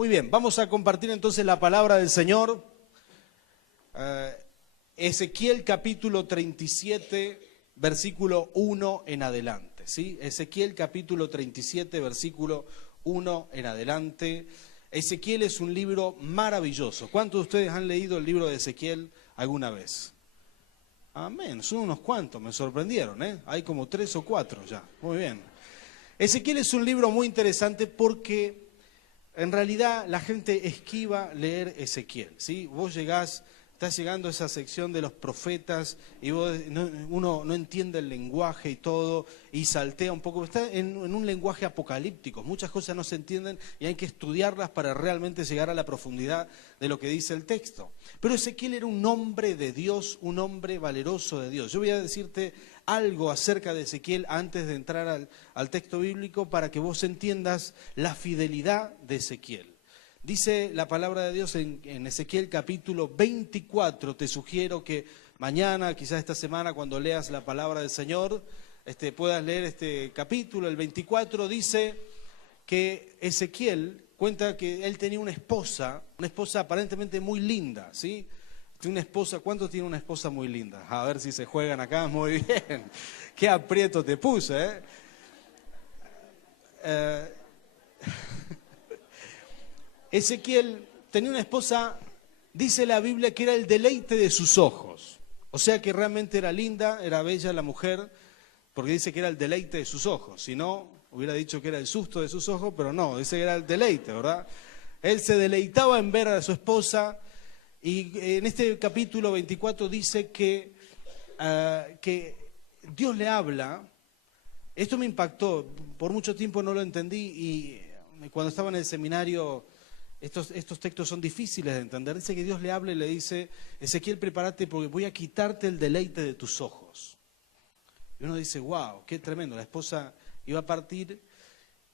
Muy bien, vamos a compartir entonces la palabra del Señor. Ezequiel capítulo 37, versículo 1 en adelante. ¿Sí? Ezequiel capítulo 37, versículo 1 en adelante. Ezequiel es un libro maravilloso. ¿Cuántos de ustedes han leído el libro de Ezequiel alguna vez? Amén, son unos cuantos, me sorprendieron, ¿eh? Hay como 3 o 4 ya, muy bien. Ezequiel es un libro muy interesante porque en realidad la gente esquiva leer Ezequiel, ¿sí? Vos estás llegando a esa sección de los profetas y uno no entiende el lenguaje y todo y saltea un poco. Está en un lenguaje apocalíptico, muchas cosas no se entienden y hay que estudiarlas para realmente llegar a la profundidad de lo que dice el texto. Pero Ezequiel era un hombre de Dios, un hombre valeroso de Dios. Yo voy a decirte algo acerca de Ezequiel antes de entrar al texto bíblico para que vos entiendas la fidelidad de Ezequiel. Dice la palabra de Dios en Ezequiel capítulo 24, te sugiero que mañana, quizás esta semana, cuando leas la palabra del Señor, puedas leer este capítulo. El 24 dice que Ezequiel cuenta que él tenía una esposa aparentemente muy linda, ¿sí? Una esposa, ¿cuántos tiene una esposa muy linda? A ver si se juegan acá, muy bien. Qué aprieto te puse, Ezequiel tenía una esposa, dice la Biblia, que era el deleite de sus ojos. O sea que realmente era linda, era bella la mujer, porque dice que era el deleite de sus ojos. Si no, hubiera dicho que era el susto de sus ojos, pero no, dice que era el deleite, ¿verdad? Él se deleitaba en ver a su esposa y en este capítulo 24 dice que Dios le habla. Esto me impactó, por mucho tiempo no lo entendí y cuando estaba en el seminario... Estos textos son difíciles de entender. Dice que Dios le habla y le dice: Ezequiel, prepárate porque voy a quitarte el deleite de tus ojos. Y uno dice: wow, qué tremendo. La esposa iba a partir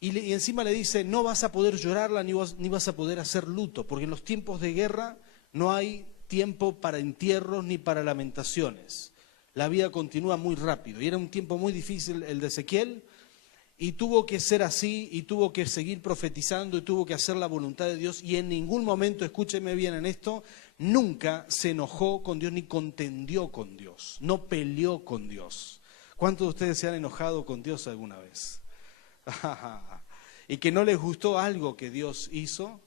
y encima le dice: no vas a poder llorarla ni vas a poder hacer luto, porque en los tiempos de guerra no hay tiempo para entierros ni para lamentaciones. La vida continúa muy rápido y era un tiempo muy difícil el de Ezequiel. Y tuvo que ser así, y tuvo que seguir profetizando, y tuvo que hacer la voluntad de Dios, y en ningún momento, escúcheme bien en esto, nunca se enojó con Dios, ni contendió con Dios, no peleó con Dios. ¿Cuántos de ustedes se han enojado con Dios alguna vez? Y que no les gustó algo que Dios hizo.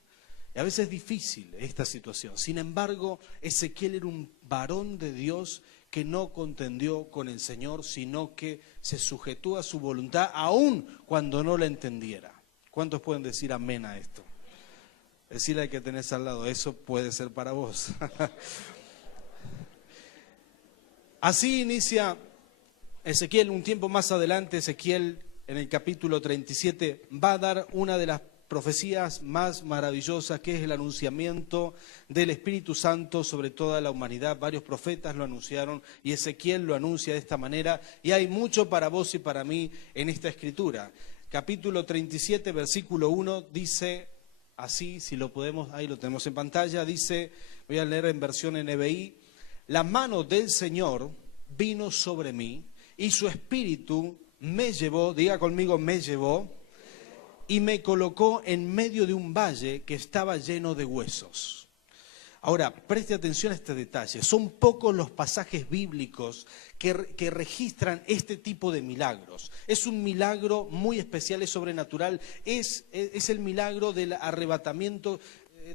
Y a veces es difícil esta situación. Sin embargo, Ezequiel era un varón de Dios que no contendió con el Señor, sino que se sujetó a su voluntad, aun cuando no la entendiera. ¿Cuántos pueden decir amén a esto? Decirle al que tenés al lado, eso puede ser para vos. Así inicia Ezequiel. Un tiempo más adelante, Ezequiel, en el capítulo 37, va a dar una de las profecías más maravillosas, que es el anunciamiento del Espíritu Santo sobre toda la humanidad. Varios profetas lo anunciaron y Ezequiel lo anuncia de esta manera, y hay mucho para vos y para mí en esta escritura. Capítulo 37, versículo 1, dice así, si lo podemos, ahí lo tenemos en pantalla, dice, voy a leer en versión NBI: la mano del Señor vino sobre mí y su Espíritu me llevó, diga conmigo, me llevó, y me colocó en medio de un valle que estaba lleno de huesos. Ahora, preste atención a este detalle. Son pocos los pasajes bíblicos que registran este tipo de milagros. Es un milagro muy especial, es sobrenatural. Es el milagro del arrebatamiento,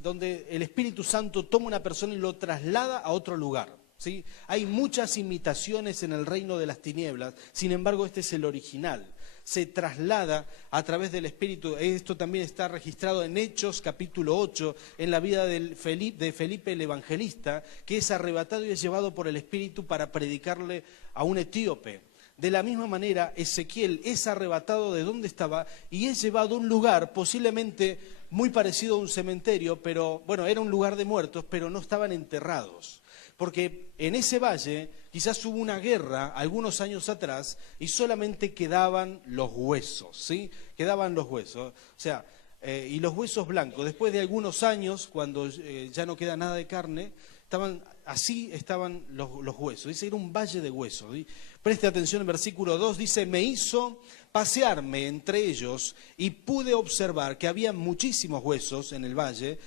donde el Espíritu Santo toma una persona y lo traslada a otro lugar. ¿Sí? Hay muchas imitaciones en el reino de las tinieblas, sin embargo este es el original. Se traslada a través del Espíritu. Esto también está registrado en Hechos capítulo 8, en la vida de Felipe el Evangelista, que es arrebatado y es llevado por el Espíritu para predicarle a un etíope. De la misma manera, Ezequiel es arrebatado de donde estaba y es llevado a un lugar posiblemente muy parecido a un cementerio, pero bueno, era un lugar de muertos, pero no estaban enterrados. Porque en ese valle quizás hubo una guerra algunos años atrás y solamente quedaban los huesos, ¿sí? Quedaban los huesos, o sea, y los huesos blancos. Después de algunos años, cuando ya no queda nada de carne, así estaban los huesos. Dice, era un valle de huesos. Preste atención en versículo 2, dice, me hizo pasearme entre ellos y pude observar que había muchísimos huesos en el valle,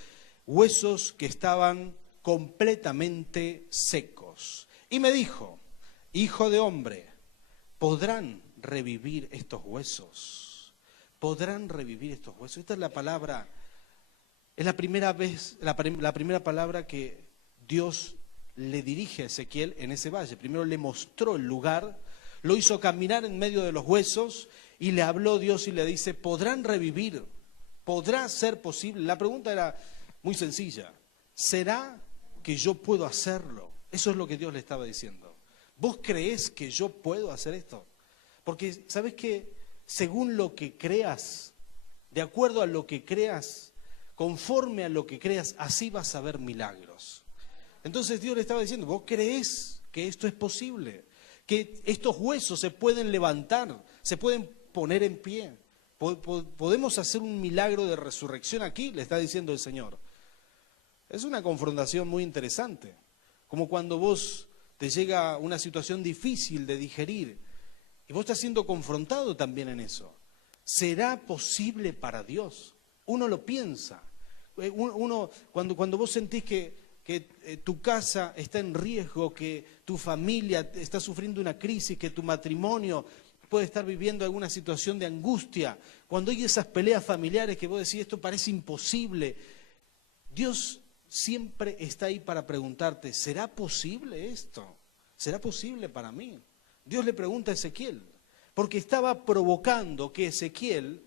huesos que estaban completamente secos. Y me dijo, hijo de hombre, ¿podrán revivir estos huesos? ¿Podrán revivir estos huesos? Esta es la palabra, es la primera vez, la primera palabra que Dios le dirige a Ezequiel en ese valle. Primero le mostró el lugar, lo hizo caminar en medio de los huesos y le habló Dios y le dice, ¿podrán revivir? ¿Podrá ser posible? La pregunta era muy sencilla. ¿Será que yo puedo hacerlo? Eso es lo que Dios le estaba diciendo. ¿Vos creés que yo puedo hacer esto? Porque, ¿sabés qué? Según lo que creas, de acuerdo a lo que creas, conforme a lo que creas, así vas a ver milagros. Entonces Dios le estaba diciendo, ¿vos creés que esto es posible? Que estos huesos se pueden levantar, se pueden poner en pie. ¿Podemos hacer un milagro de resurrección aquí? Le está diciendo el Señor. Es una confrontación muy interesante. Como cuando vos te llega una situación difícil de digerir y vos estás siendo confrontado también en eso. ¿Será posible para Dios? Uno lo piensa. Cuando vos sentís que tu casa está en riesgo, que tu familia está sufriendo una crisis, que tu matrimonio puede estar viviendo alguna situación de angustia, cuando hay esas peleas familiares que vos decís, esto parece imposible, Dios siempre está ahí para preguntarte, ¿será posible esto? ¿Será posible para mí? Dios le pregunta a Ezequiel, porque estaba provocando que Ezequiel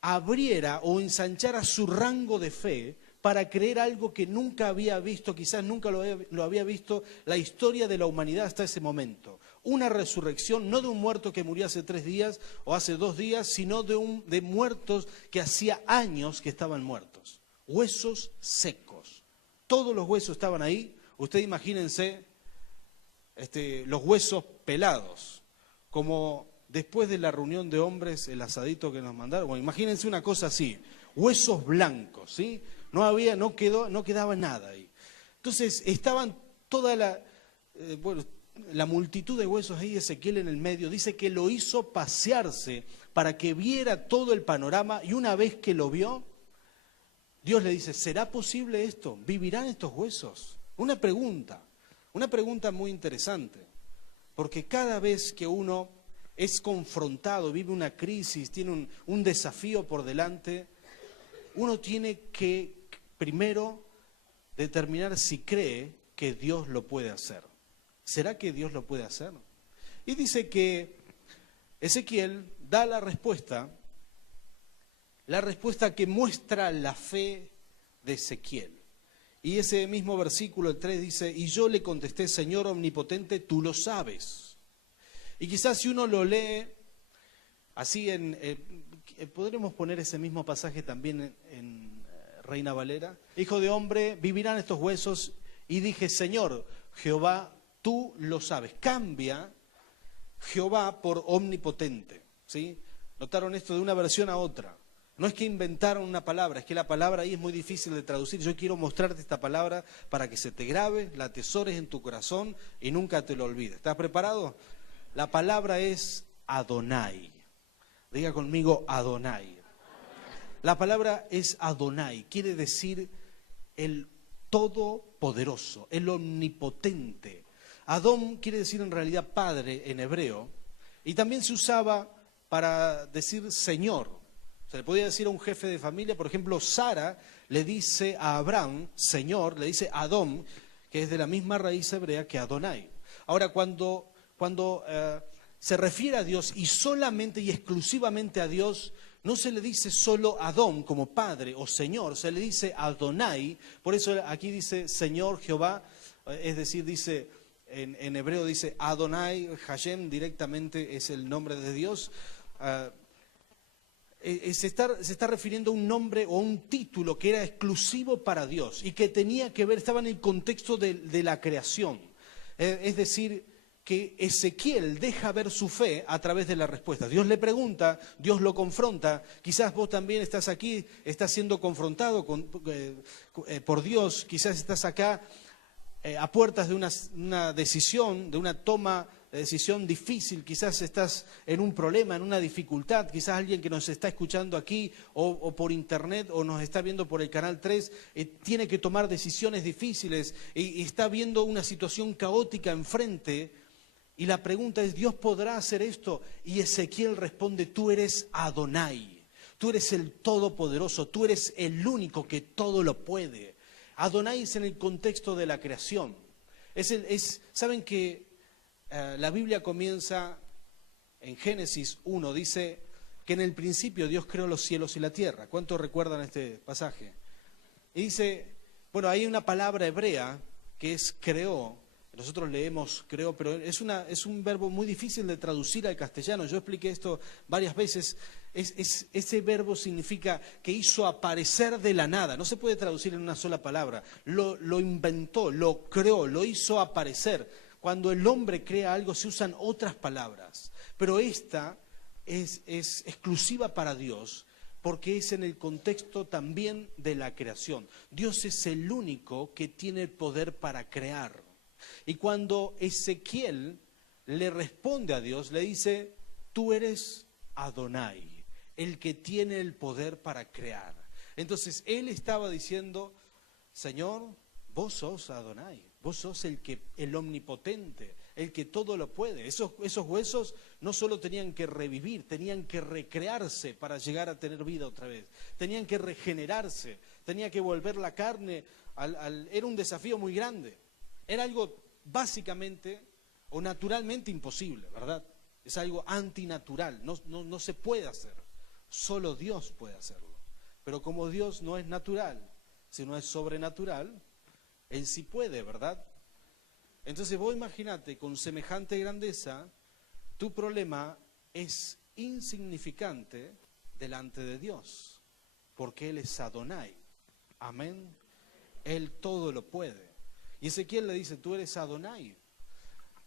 abriera o ensanchara su rango de fe para creer algo que nunca había visto, quizás nunca lo había visto la historia de la humanidad hasta ese momento. Una resurrección, no de un muerto que murió hace 3 días o hace 2 días, sino de muertos que hacía años que estaban muertos. Huesos secos. Todos los huesos estaban ahí. Usted imagínense los huesos pelados, como después de la reunión de hombres, el asadito que nos mandaron. Bueno, imagínense una cosa así, huesos blancos, ¿sí? No quedaba nada ahí. Entonces estaban toda la multitud de huesos ahí, Ezequiel en el medio, dice que lo hizo pasearse para que viera todo el panorama y una vez que lo vio, Dios le dice, ¿será posible esto? ¿Vivirán estos huesos? Una pregunta muy interesante, porque cada vez que uno es confrontado, vive una crisis, tiene un desafío por delante, uno tiene que primero determinar si cree que Dios lo puede hacer. ¿Será que Dios lo puede hacer? Y dice que Ezequiel da la respuesta que muestra la fe de Ezequiel. Y ese mismo versículo, el 3, dice, y yo le contesté, Señor omnipotente, tú lo sabes. Y quizás si uno lo lee así podremos poner ese mismo pasaje también en Reina Valera. Hijo de hombre, vivirán estos huesos. Y dije, Señor, Jehová, tú lo sabes. Cambia Jehová por omnipotente. ¿Sí? ¿Notaron esto de una versión a otra? No es que inventaron una palabra, es que la palabra ahí es muy difícil de traducir. Yo quiero mostrarte esta palabra para que se te grabe, la atesores en tu corazón y nunca te lo olvides. ¿Estás preparado? La palabra es Adonai. Diga conmigo Adonai. La palabra es Adonai, quiere decir el todopoderoso, el omnipotente. Adón quiere decir en realidad padre en hebreo y también se usaba para decir señor. Se le podía decir a un jefe de familia, por ejemplo, Sara le dice a Abraham, señor, le dice Adón, que es de la misma raíz hebrea que Adonai. Ahora, cuando se refiere a Dios y solamente y exclusivamente a Dios, no se le dice solo Adón como padre o señor, se le dice Adonai, por eso aquí dice Señor Jehová, es decir, dice en hebreo dice Adonai, Hashem directamente es el nombre de Dios. Se está refiriendo a un nombre o un título que era exclusivo para Dios y que tenía que ver, estaba en el contexto de la creación. Es decir, que Ezequiel deja ver su fe a través de la respuesta. Dios le pregunta, Dios lo confronta. Quizás vos también estás aquí, estás siendo confrontado por Dios, quizás estás acá a puertas de una decisión, de una toma de decisión difícil. Quizás estás en un problema, en una dificultad. Quizás alguien que nos está escuchando aquí o por internet o nos está viendo por el Canal 3 tiene que tomar decisiones difíciles y está viendo una situación caótica enfrente. Y la pregunta es, ¿Dios podrá hacer esto? Y Ezequiel responde, tú eres Adonai, tú eres el Todopoderoso, tú eres el único que todo lo puede. Adonai es en el contexto de la creación. Saben que la Biblia comienza en Génesis 1, dice que en el principio Dios creó los cielos y la tierra. ¿Cuántos recuerdan este pasaje? Y dice, bueno, hay una palabra hebrea que es creó. Nosotros leemos creó, pero es un verbo muy difícil de traducir al castellano. Yo expliqué esto varias veces. Ese verbo significa que hizo aparecer de la nada. No se puede traducir en una sola palabra. Lo inventó, lo creó, lo hizo aparecer. Cuando el hombre crea algo se usan otras palabras. Pero esta es exclusiva para Dios porque es en el contexto también de la creación. Dios es el único que tiene el poder para crear. Y cuando Ezequiel le responde a Dios, le dice, tú eres Adonai, el que tiene el poder para crear. Entonces él estaba diciendo, Señor, vos sos Adonai, vos sos el omnipotente, el que todo lo puede. Esos huesos no solo tenían que revivir, tenían que recrearse para llegar a tener vida otra vez. Tenían que regenerarse, tenía que volver la carne. Era un desafío muy grande. Era algo básicamente o naturalmente imposible, ¿verdad? Es algo antinatural, no se puede hacer. Solo Dios puede hacerlo. Pero como Dios no es natural, sino es sobrenatural, Él sí puede, ¿verdad? Entonces vos imaginate, con semejante grandeza, tu problema es insignificante delante de Dios, porque Él es Adonai. Amén. Él todo lo puede. Y Ezequiel le dice, tú eres Adonai.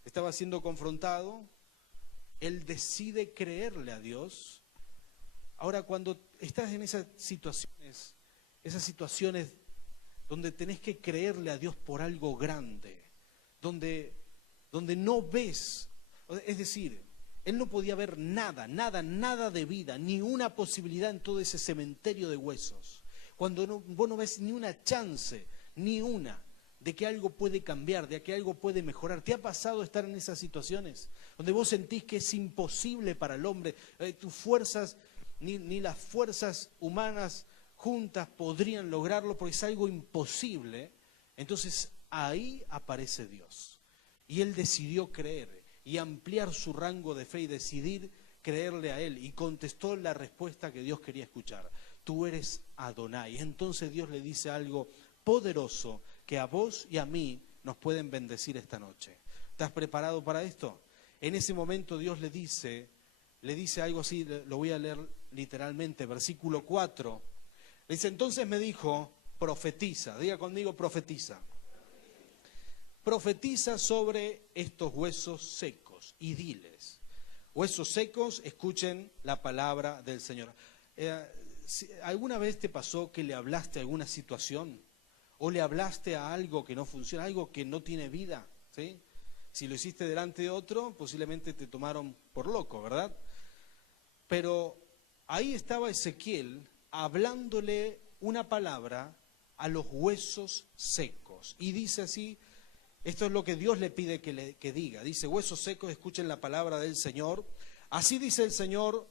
Estaba siendo confrontado, él decide creerle a Dios. Ahora, cuando estás en esas situaciones donde tenés que creerle a Dios por algo grande, donde no ves, es decir, él no podía ver nada de vida, ni una posibilidad en todo ese cementerio de huesos. Cuando vos no ves ni una chance, ni una, de que algo puede cambiar, de que algo puede mejorar. ¿Te ha pasado estar en esas situaciones donde vos sentís que es imposible para el hombre? Tus fuerzas, ni las fuerzas humanas juntas podrían lograrlo porque es algo imposible. Entonces ahí aparece Dios. Y él decidió creer y ampliar su rango de fe y decidir creerle a él. Y contestó la respuesta que Dios quería escuchar. Tú eres Adonai. Entonces Dios le dice algo poderoso que a vos y a mí nos pueden bendecir esta noche. ¿Estás preparado para esto? En ese momento Dios le dice algo así, lo voy a leer literalmente, versículo 4. Le dice, entonces me dijo, profetiza, diga conmigo, profetiza. Profetiza sobre estos huesos secos y diles. Huesos secos, escuchen la palabra del Señor. ¿Alguna vez te pasó que le hablaste a alguna situación? ¿O le hablaste a algo que no funciona, algo que no tiene vida? ¿Sí? Si lo hiciste delante de otro, posiblemente te tomaron por loco, ¿verdad? Pero ahí estaba Ezequiel hablándole una palabra a los huesos secos. Y dice así, esto es lo que Dios le pide que diga. Dice, huesos secos, escuchen la palabra del Señor. Así dice el Señor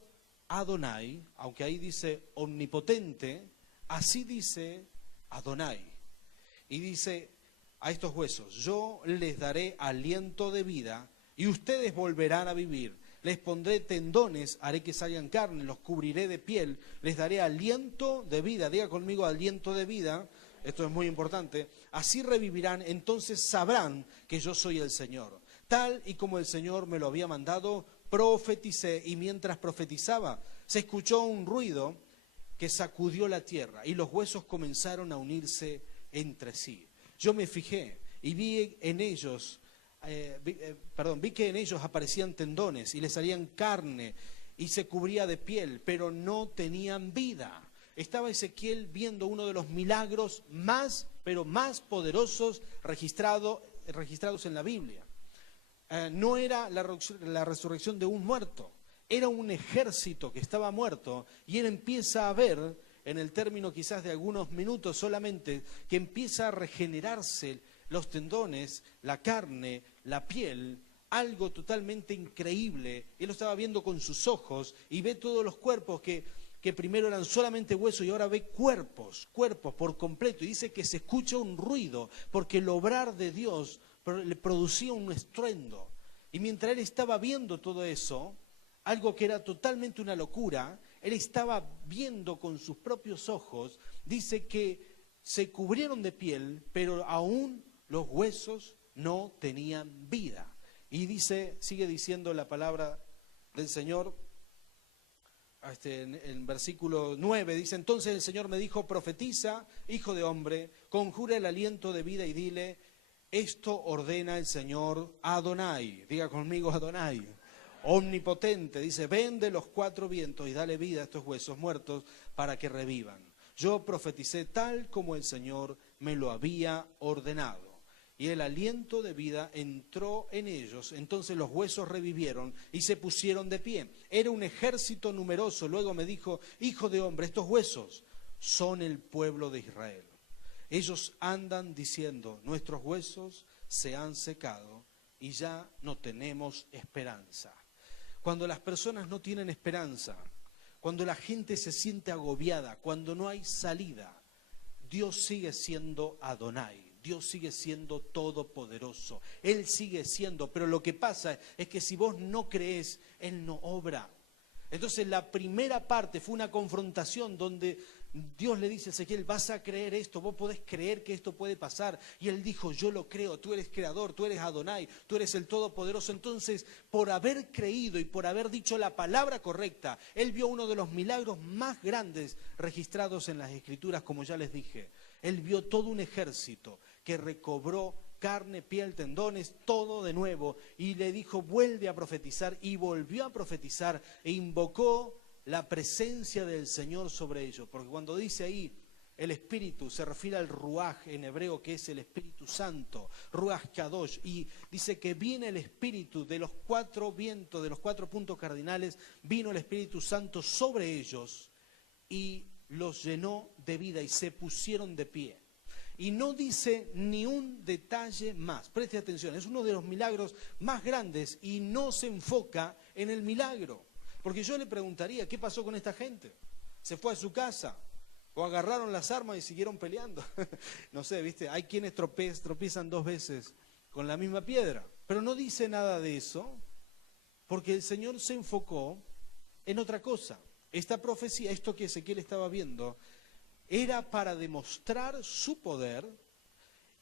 Adonai, aunque ahí dice omnipotente, así dice Adonai. Y dice a estos huesos, yo les daré aliento de vida y ustedes volverán a vivir. Les pondré tendones, haré que salgan carne, los cubriré de piel, les daré aliento de vida. Diga conmigo, aliento de vida. Esto es muy importante. Así revivirán, entonces sabrán que yo soy el Señor. Tal y como el Señor me lo había mandado, profeticé. Y mientras profetizaba, se escuchó un ruido que sacudió la tierra y los huesos comenzaron a unirse entre sí. Yo me fijé y vi que en ellos aparecían tendones y les salían carne y se cubría de piel, pero no tenían vida. estaba Ezequiel viendo uno de los milagros más, pero más poderosos registrados en la Biblia. No era la resurrección de un muerto, era un ejército que estaba muerto, y él empieza a ver, en el término quizás de algunos minutos solamente, que empieza a regenerarse los tendones, la carne, la piel, algo totalmente increíble. Él lo estaba viendo con sus ojos y ve todos los cuerpos que primero eran solamente huesos y ahora ve cuerpos por completo. Y dice que se escucha un ruido porque el obrar de Dios le producía un estruendo. Y mientras él estaba viendo todo eso, algo que era totalmente una locura, él estaba viendo con sus propios ojos, dice que se cubrieron de piel, pero aún los huesos no tenían vida. Y dice, sigue diciendo la palabra del Señor, en versículo 9, dice: entonces el Señor me dijo, profetiza, hijo de hombre, conjura el aliento de vida y dile, esto ordena el Señor Adonai. Diga conmigo Adonai. Omnipotente, dice, ven de los cuatro vientos y dale vida a estos huesos muertos para que revivan. Yo profeticé tal como el Señor me lo había ordenado. Y el aliento de vida entró en ellos, entonces los huesos revivieron y se pusieron de pie. Era un ejército numeroso. Luego me dijo, hijo de hombre, estos huesos son el pueblo de Israel. Ellos andan diciendo, nuestros huesos se han secado y ya no tenemos esperanza. Cuando las personas no tienen esperanza, cuando la gente se siente agobiada, cuando no hay salida, Dios sigue siendo Adonai. Dios sigue siendo todopoderoso. Él sigue siendo, pero lo que pasa es que si vos no crees, Él no obra. Entonces la primera parte fue una confrontación donde Dios le dice a Ezequiel, vas a creer esto, vos podés creer que esto puede pasar. Y él dijo, yo lo creo, tú eres creador, tú eres Adonai, tú eres el Todopoderoso. Entonces, por haber creído y por haber dicho la palabra correcta, él vio uno de los milagros más grandes registrados en las Escrituras, como ya les dije. Él vio todo un ejército que recobró carne, piel, tendones, todo de nuevo, y le dijo, vuelve a profetizar, y volvió a profetizar, e invocó la presencia del Señor sobre ellos, porque cuando dice ahí el Espíritu, se refiere al Ruaj en hebreo, que es el Espíritu Santo, Ruaj Kadosh, y dice que viene el Espíritu de los cuatro vientos, de los cuatro puntos cardinales, vino el Espíritu Santo sobre ellos, y los llenó de vida, y se pusieron de pie. Y no dice ni un detalle más, preste atención, es uno de los milagros más grandes, y no se enfoca en el milagro. Porque yo le preguntaría, ¿qué pasó con esta gente? ¿Se fue a su casa? ¿O agarraron las armas y siguieron peleando? No sé, ¿viste? Hay quienes tropiezan dos veces con la misma piedra. Pero no dice nada de eso, porque el Señor se enfocó en otra cosa. Esta profecía, esto que Ezequiel estaba viendo, era para demostrar su poder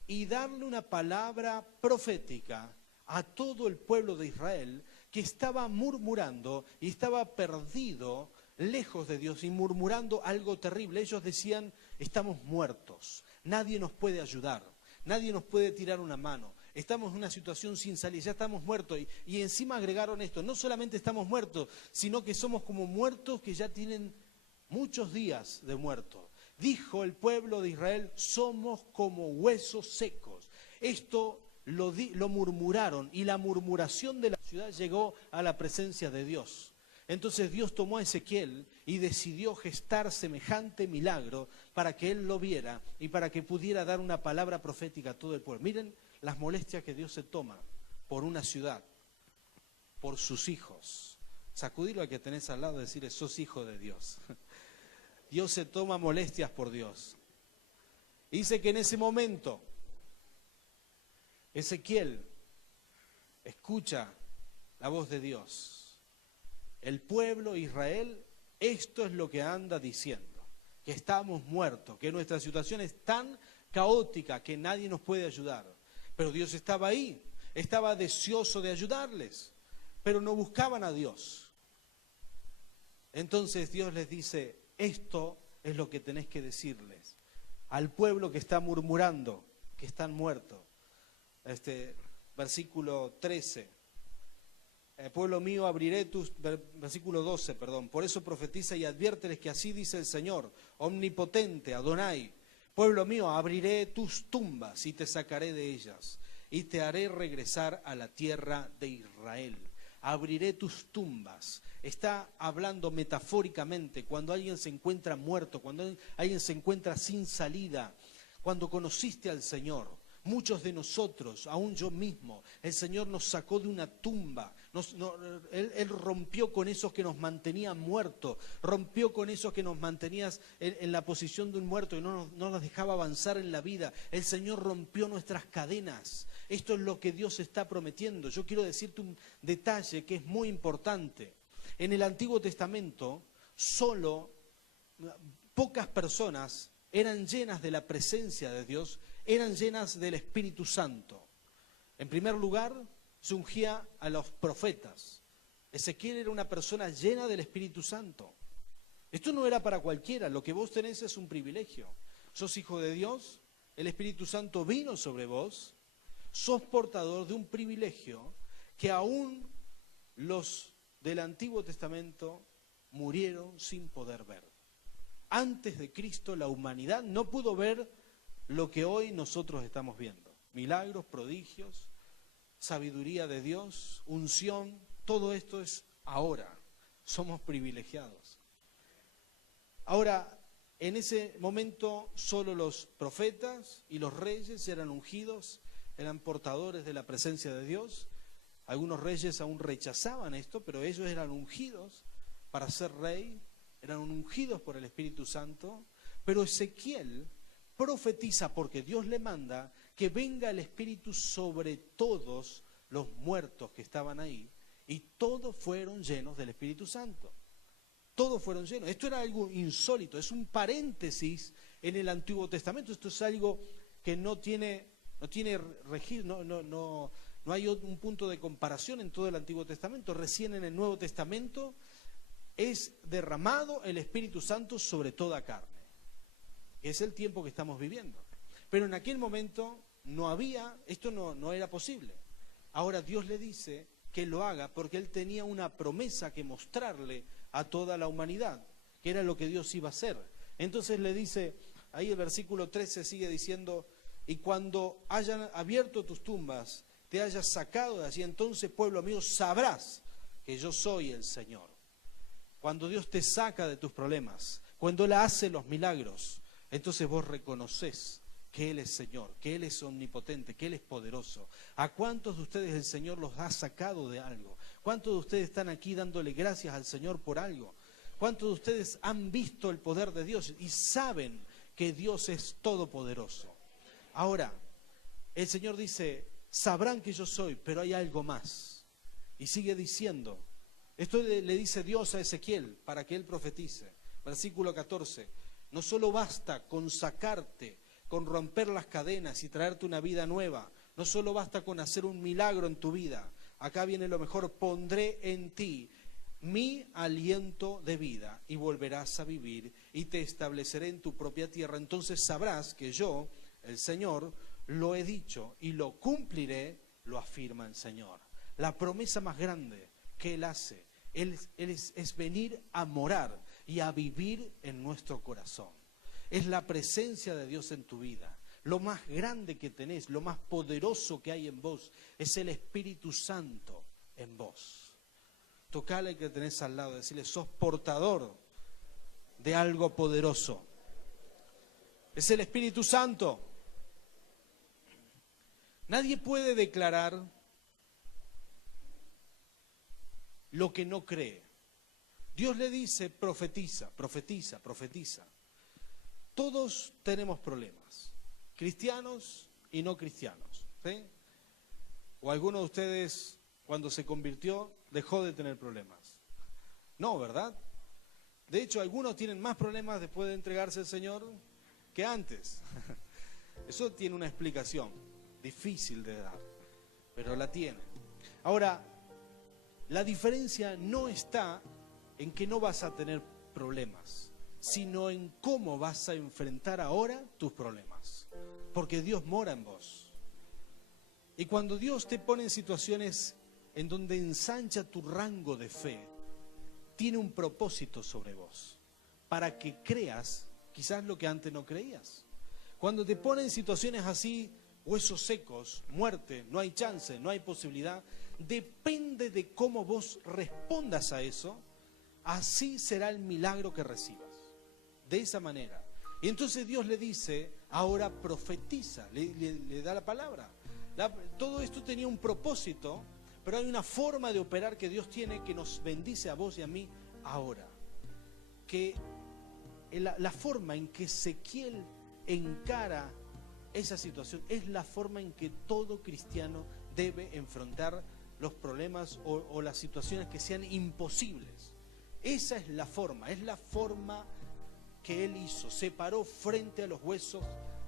y darle una palabra profética a todo el pueblo de Israel, que estaba murmurando y estaba perdido, lejos de Dios, y murmurando algo terrible. Ellos decían, estamos muertos, nadie nos puede ayudar, nadie nos puede tirar una mano, estamos en una situación sin salida, ya estamos muertos. Y encima agregaron esto, no solamente estamos muertos, sino que somos como muertos que ya tienen muchos días de muertos. Dijo el pueblo de Israel, somos como huesos secos. Esto lo murmuraron, y la murmuración de la ciudad llegó a la presencia de Dios. Entonces Dios tomó a Ezequiel y decidió gestar semejante milagro para que él lo viera y para que pudiera dar una palabra profética a todo el pueblo. Miren las molestias que Dios se toma por una ciudad, por sus hijos. Sacudilo al que tenés al lado y decirle, sos hijo de Dios. Dios se toma molestias por Dios. Dice que en ese momento Ezequiel escucha la voz de Dios. El pueblo Israel, esto es lo que anda diciendo, que estamos muertos, que nuestra situación es tan caótica que nadie nos puede ayudar. Pero Dios estaba ahí, estaba deseoso de ayudarles, pero no buscaban a Dios. Entonces Dios les dice, esto es lo que tenés que decirles al pueblo que está murmurando, que están muertos. Versículo 13, pueblo mío, abriré versículo 12, perdón. Por eso profetiza y adviérteles que así dice el Señor, omnipotente, Adonai. Pueblo mío, abriré tus tumbas y te sacaré de ellas y te haré regresar a la tierra de Israel. Abriré tus tumbas. Está hablando metafóricamente cuando alguien se encuentra muerto, cuando alguien se encuentra sin salida, cuando conociste al Señor. Muchos de nosotros, aún yo mismo, el Señor nos sacó de una tumba, Él rompió con esos que nos mantenían muertos, rompió con esos que nos mantenían en la posición de un muerto y no nos dejaba avanzar en la vida. El Señor rompió nuestras cadenas. Esto es lo que Dios está prometiendo. Yo quiero decirte un detalle que es muy importante. En el Antiguo Testamento, solo pocas personas eran llenas de la presencia de Dios, eran llenas del Espíritu Santo. En primer lugar, se ungía a los profetas. Ezequiel era una persona llena del Espíritu Santo. Esto no era para cualquiera, lo que vos tenés es un privilegio. Sos hijo de Dios, el Espíritu Santo vino sobre vos, sos portador de un privilegio que aún los del Antiguo Testamento murieron sin poder ver. Antes de Cristo la humanidad no pudo ver lo que hoy nosotros estamos viendo. Milagros, prodigios, sabiduría de Dios, unción, todo esto es ahora. Somos privilegiados. Ahora, en ese momento solo los profetas y los reyes eran ungidos, eran portadores de la presencia de Dios. Algunos reyes aún rechazaban esto, pero ellos eran ungidos para ser rey, eran ungidos por el Espíritu Santo. Pero Ezequiel profetiza, porque Dios le manda, que venga el Espíritu sobre todos los muertos que estaban ahí, y todos fueron llenos del Espíritu Santo. Todos fueron llenos. Esto era algo insólito, es un paréntesis en el Antiguo Testamento. Esto es algo que no tiene registro, no hay un punto de comparación en todo el Antiguo Testamento. Recién en el Nuevo Testamento es derramado el Espíritu Santo sobre toda carne. Es el tiempo que estamos viviendo. Pero en aquel momento esto no era posible. Ahora Dios le dice que lo haga porque Él tenía una promesa que mostrarle a toda la humanidad, que era lo que Dios iba a hacer. Entonces le dice, ahí el versículo 13 sigue diciendo, y cuando hayan abierto tus tumbas, te hayas sacado de allí, entonces, pueblo mío, sabrás que yo soy el Señor. Cuando Dios te saca de tus problemas, cuando Él hace los milagros, entonces vos reconocés que Él es Señor, que Él es omnipotente, que Él es poderoso. ¿A cuántos de ustedes el Señor los ha sacado de algo? ¿Cuántos de ustedes están aquí dándole gracias al Señor por algo? ¿Cuántos de ustedes han visto el poder de Dios y saben que Dios es todopoderoso? Ahora, el Señor dice, sabrán que yo soy, pero hay algo más. Y sigue diciendo, esto le dice Dios a Ezequiel para que él profetice. Versículo 14, no solo basta con sacarte, con romper las cadenas y traerte una vida nueva, no solo basta con hacer un milagro en tu vida. Acá viene lo mejor, pondré en ti mi aliento de vida y volverás a vivir y te estableceré en tu propia tierra. Entonces sabrás que yo, el Señor, lo he dicho y lo cumpliré, lo afirma el Señor. La promesa más grande que Él hace, es venir a morar y a vivir en nuestro corazón. Es la presencia de Dios en tu vida. Lo más grande que tenés, lo más poderoso que hay en vos, es el Espíritu Santo en vos. Tocale al que tenés al lado, decirle, sos portador de algo poderoso. Es el Espíritu Santo. Nadie puede declarar lo que no cree. Dios le dice, profetiza, profetiza, profetiza. Todos tenemos problemas, cristianos y no cristianos, ¿sí? O alguno de ustedes, cuando se convirtió, dejó de tener problemas. No, ¿verdad? De hecho, algunos tienen más problemas después de entregarse al Señor que antes. Eso tiene una explicación, difícil de dar, pero la tiene. Ahora, la diferencia no está en que no vas a tener problemas, sino en cómo vas a enfrentar ahora tus problemas. Porque Dios mora en vos. Y cuando Dios te pone en situaciones en donde ensancha tu rango de fe, tiene un propósito sobre vos, para que creas quizás lo que antes no creías. Cuando te ponen situaciones así, huesos secos, muerte, no hay chance, no hay posibilidad, depende de cómo vos respondas a eso, así será el milagro que recibas. De esa manera. Y entonces Dios le dice, ahora profetiza, le da la palabra. Todo esto tenía un propósito, pero hay una forma de operar que Dios tiene que nos bendice a vos y a mí ahora. Que la forma en que Ezequiel encara esa situación es la forma en que todo cristiano debe enfrentar los problemas o las situaciones que sean imposibles. Esa es la forma que él hizo. Se paró frente a los huesos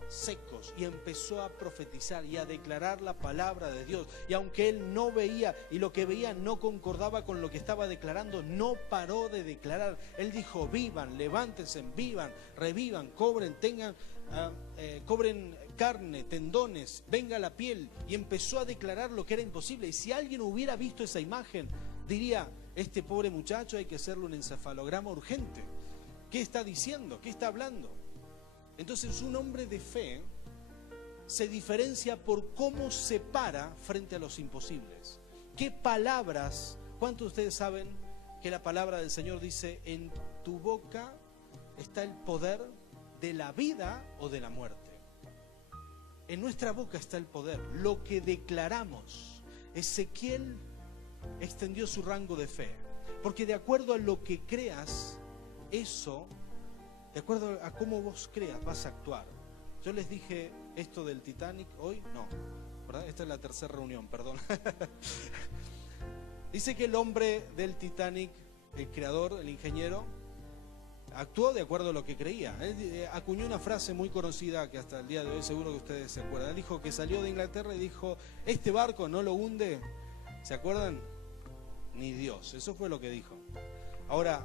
secos y empezó a profetizar y a declarar la palabra de Dios. Y aunque él no veía y lo que veía no concordaba con lo que estaba declarando, no paró de declarar. Él dijo: vivan, levántense, vivan, revivan, cobren, cobren carne, tendones, venga la piel. Y empezó a declarar lo que era imposible. Y si alguien hubiera visto esa imagen, diría: este pobre muchacho hay que hacerle un encefalograma urgente. ¿Qué está diciendo? ¿Qué está hablando? Entonces, un hombre de fe se diferencia por cómo se para frente a los imposibles. ¿Qué palabras? ¿Cuántos de ustedes saben que la palabra del Señor dice: en tu boca está el poder de la vida o de la muerte? En nuestra boca está el poder, lo que declaramos. Ezequiel extendió su rango de fe, porque de acuerdo a lo que creas, eso, de acuerdo a cómo vos creas, vas a actuar. Yo les dije esto del Titanic hoy, no, ¿verdad? Esta es la tercera reunión, perdón. Dice que el hombre del Titanic, el creador, el ingeniero, actuó de acuerdo a lo que creía. Él acuñó una frase muy conocida que hasta el día de hoy seguro que ustedes se acuerdan. Él dijo que salió de Inglaterra y dijo: este barco no lo hunde, ¿se acuerdan? Ni Dios. Eso fue lo que dijo. Ahora,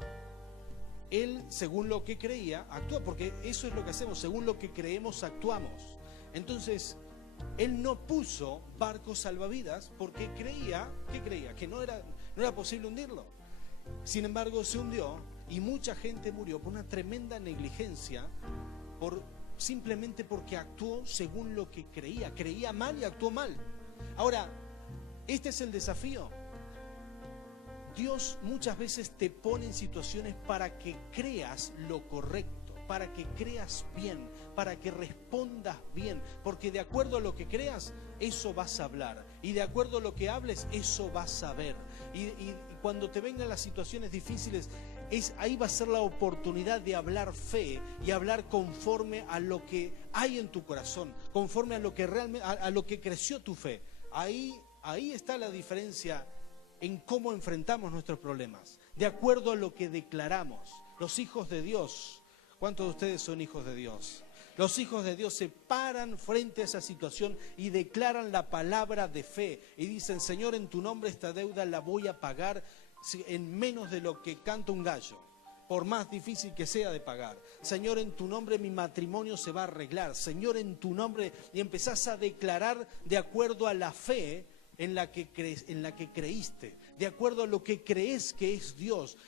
él, según lo que creía, actúa, porque eso es lo que hacemos, según lo que creemos, actuamos. Entonces, él no puso barcos salvavidas porque creía, ¿qué creía? Que no era posible hundirlo. Sin embargo, se hundió y mucha gente murió por una tremenda negligencia, simplemente porque actuó según lo que creía. Creía mal y actuó mal. Ahora, este es el desafío. Dios muchas veces te pone en situaciones para que creas lo correcto, para que creas bien, para que respondas bien, porque de acuerdo a lo que creas, eso vas a hablar, y de acuerdo a lo que hables, eso vas a ver. Y cuando te vengan las situaciones difíciles, ahí va a ser la oportunidad de hablar fe y hablar conforme a lo que hay en tu corazón, conforme a lo que realmente, a lo que creció tu fe. Ahí está la diferencia en cómo enfrentamos nuestros problemas, de acuerdo a lo que declaramos. Los hijos de Dios, ¿cuántos de ustedes son hijos de Dios? Los hijos de Dios se paran frente a esa situación y declaran la palabra de fe y dicen: Señor, en tu nombre esta deuda la voy a pagar en menos de lo que canta un gallo, por más difícil que sea de pagar. Señor, en tu nombre mi matrimonio se va a arreglar. Señor, en tu nombre, y empezás a declarar de acuerdo a la fe en la que creíste, de acuerdo a lo que crees que es Dios,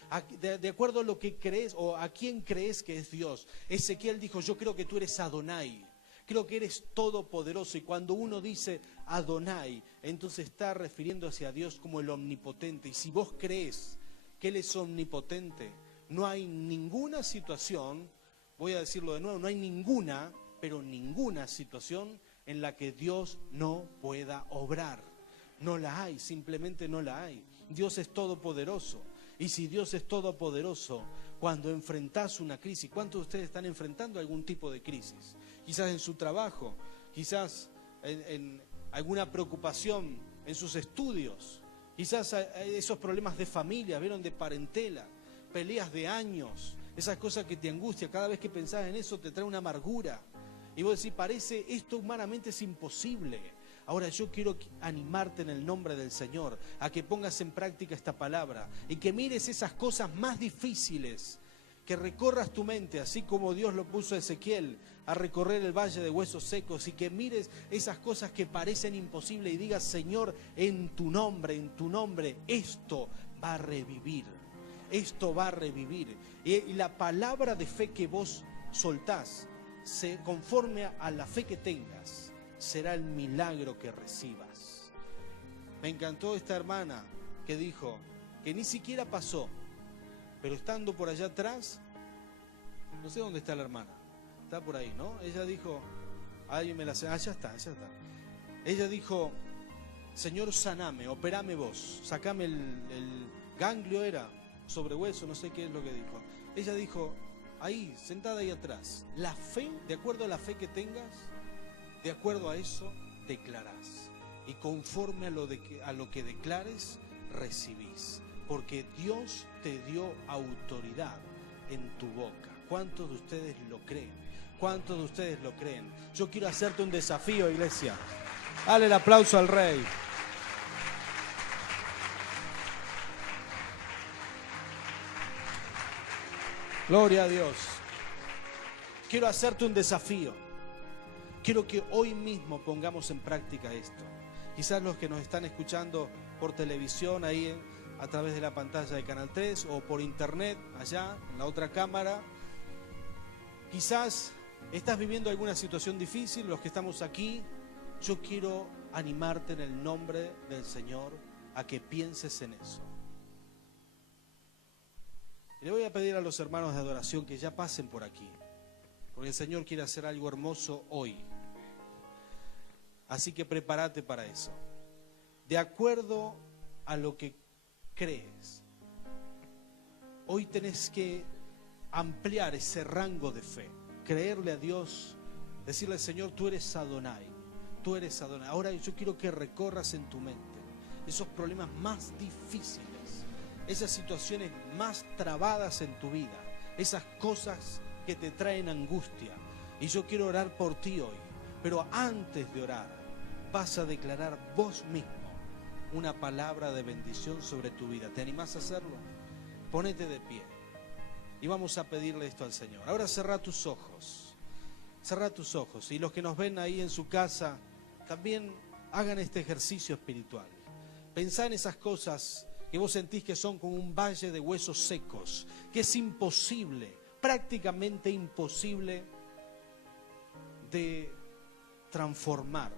de acuerdo a lo que crees o a quién crees que es Dios. Ezequiel dijo: yo creo que tú eres Adonai, creo que eres todopoderoso. Y cuando uno dice Adonai, entonces está refiriendo hacia Dios como el omnipotente. Y si vos crees que Él es omnipotente, no hay ninguna situación, voy a decirlo de nuevo, no hay ninguna, pero ninguna situación en la que Dios no pueda obrar. No la hay, simplemente no la hay. Dios es todopoderoso. Y si Dios es todopoderoso, cuando enfrentás una crisis, ¿cuántos de ustedes están enfrentando algún tipo de crisis? Quizás en su trabajo, quizás en alguna preocupación en sus estudios, quizás esos problemas de familia, ¿vieron? De parentela, peleas de años, esas cosas que te angustian. Cada vez que pensás en eso te trae una amargura. Y vos decís: parece, esto humanamente es imposible. Ahora yo quiero animarte en el nombre del Señor a que pongas en práctica esta palabra y que mires esas cosas más difíciles que recorras tu mente, así como Dios lo puso a Ezequiel, a recorrer el valle de huesos secos, y que mires esas cosas que parecen imposibles y digas: Señor, en tu nombre, esto va a revivir, esto va a revivir. Y la palabra de fe que vos soltás, conforme a la fe que tengas, será el milagro que recibas. Me encantó esta hermana que dijo que ni siquiera pasó, pero estando por allá atrás, no sé dónde está la hermana, está por ahí, ¿no? Ella dijo, ay, me la sé, ya está. Ella dijo: Señor, saname, operame vos, sacame el ganglio, era sobre hueso, no sé qué es lo que dijo. Ella dijo, ahí, sentada ahí atrás, la fe, de acuerdo a la fe que tengas, de acuerdo a eso, declarás. Y conforme a lo que declares, recibís. Porque Dios te dio autoridad en tu boca. ¿Cuántos de ustedes lo creen? ¿Cuántos de ustedes lo creen? Yo quiero hacerte un desafío, iglesia. Dale el aplauso al Rey. Gloria a Dios. Quiero hacerte un desafío. Quiero que hoy mismo pongamos en práctica esto. Quizás los que nos están escuchando por televisión, ahí a través de la pantalla de Canal 3, o por internet, allá, en la otra cámara. Quizás estás viviendo alguna situación difícil, los que estamos aquí. Yo quiero animarte en el nombre del Señor a que pienses en eso. Y le voy a pedir a los hermanos de adoración que ya pasen por aquí, porque el Señor quiere hacer algo hermoso hoy. Así que prepárate para eso. De acuerdo a lo que crees, hoy tenés que ampliar ese rango de fe. Creerle a Dios, decirle: Señor, tú eres Adonai. Tú eres Adonai. Ahora yo quiero que recorras en tu mente esos problemas más difíciles, esas situaciones más trabadas en tu vida, esas cosas que te traen angustia. Y yo quiero orar por ti hoy. Pero antes de orar, vas a declarar vos mismo una palabra de bendición sobre tu vida. ¿Te animás a hacerlo? Ponete de pie y vamos a pedirle esto al Señor. Ahora cerrá tus ojos. Cerrá tus ojos. Y los que nos ven ahí en su casa, también hagan este ejercicio espiritual. Pensá en esas cosas que vos sentís que son como un valle de huesos secos, que es imposible, prácticamente imposible de transformar.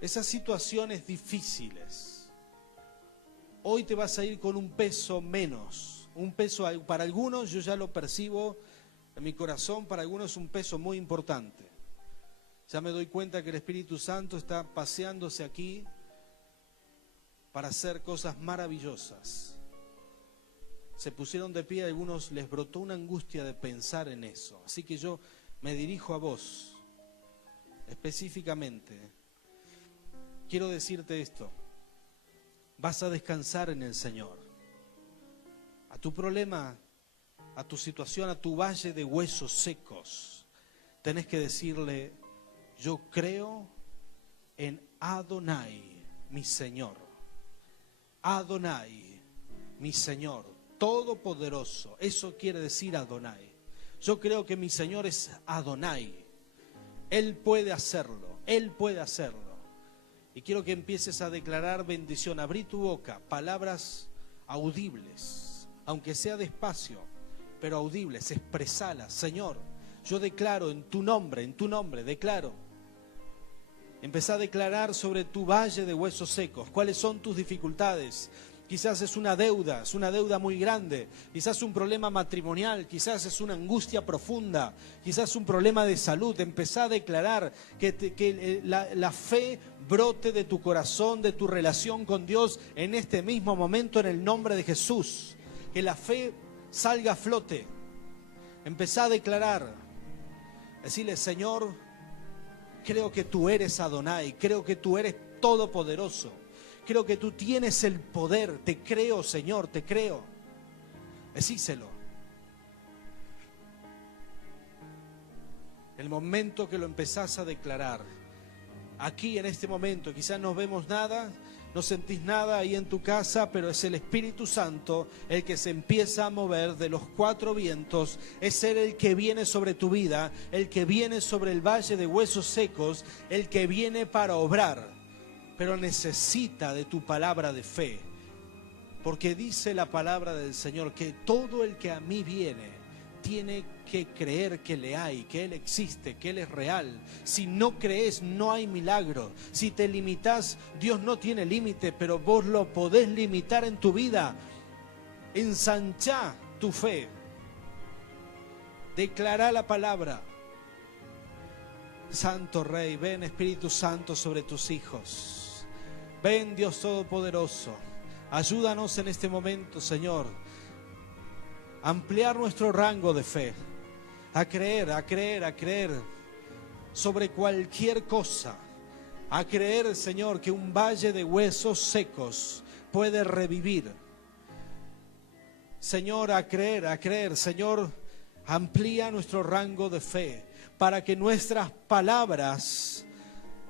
Esas situaciones difíciles. Hoy te vas a ir con un peso menos. Un peso, para algunos, yo ya lo percibo en mi corazón, para algunos es un peso muy importante. Ya me doy cuenta que el Espíritu Santo está paseándose aquí para hacer cosas maravillosas. Se pusieron de pie, a algunos les brotó una angustia de pensar en eso. Así que yo me dirijo a vos específicamente. Quiero decirte esto: vas a descansar en el Señor. A tu problema, a tu situación, a tu valle de huesos secos, tenés que decirle: yo creo en Adonai, mi Señor. Adonai, mi Señor, todopoderoso. Eso quiere decir Adonai. Yo creo que mi Señor es Adonai. Él puede hacerlo, Él puede hacerlo. Y quiero que empieces a declarar bendición. Abrí tu boca, palabras audibles, aunque sea despacio, pero audibles, expresalas. Señor, yo declaro en tu nombre, declaro. Empezá a declarar sobre tu valle de huesos secos. ¿Cuáles son tus dificultades? Quizás es una deuda muy grande. Quizás un problema matrimonial, quizás es una angustia profunda, quizás un problema de salud. Empezá a declarar que la fe brote de tu corazón, de tu relación con Dios en este mismo momento, en el nombre de Jesús. Que la fe salga a flote. Empezá a declarar. Decirle: Señor, creo que tú eres Adonai, creo que tú eres todopoderoso. Creo que tú tienes el poder. Te creo, Señor, te creo. Decíselo. El momento que lo empezás a declarar, aquí en este momento, quizás no vemos nada, no sentís nada ahí en tu casa, pero es el Espíritu Santo el que se empieza a mover de los cuatro vientos. Es Él el que viene sobre tu vida, el que viene sobre el valle de huesos secos, el que viene para obrar, pero necesita de tu palabra de fe. Porque dice la palabra del Señor que todo el que a mí viene tiene que creer que le hay, que Él existe, que Él es real. Si no crees, no hay milagro. Si te limitas, Dios no tiene límite, pero vos lo podés limitar en tu vida. Ensanchá tu fe. Declará la palabra. Santo Rey, ven Espíritu Santo sobre tus hijos. Ven Dios Todopoderoso. Ayúdanos en este momento, Señor, a ampliar nuestro rango de fe, a creer sobre cualquier cosa, a creer, Señor, que un valle de huesos secos puede revivir. Señor, a creer, Señor, amplía nuestro rango de fe para que nuestras palabras,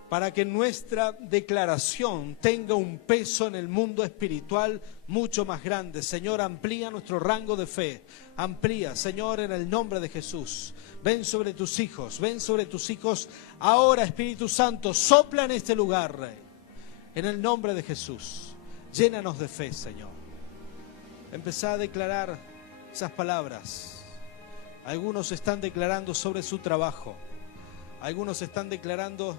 para que nuestra declaración tenga un peso en el mundo espiritual mucho más grande. Señor, amplía nuestro rango de fe. Amplía, Señor, en el nombre de Jesús. Ven sobre tus hijos, ven sobre tus hijos. Ahora, Espíritu Santo, sopla en este lugar, Rey. En el nombre de Jesús. Llénanos de fe, Señor. Empezá a declarar esas palabras. Algunos están declarando sobre su trabajo. Algunos están declarando...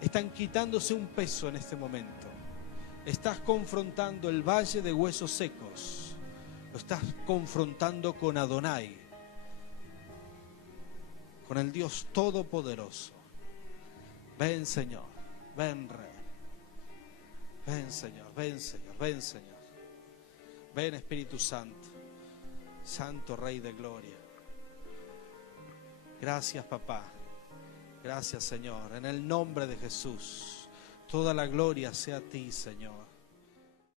Están quitándose un peso en este momento. Estás confrontando el valle de huesos secos. Lo estás confrontando con Adonai, con el Dios Todopoderoso. Ven, Señor. Ven, Rey. Ven, Señor. Ven, Señor. Ven, Señor. Ven, Espíritu Santo. Santo Rey de Gloria. Gracias, Papá. Gracias, Señor. En el nombre de Jesús, toda la gloria sea a ti, Señor.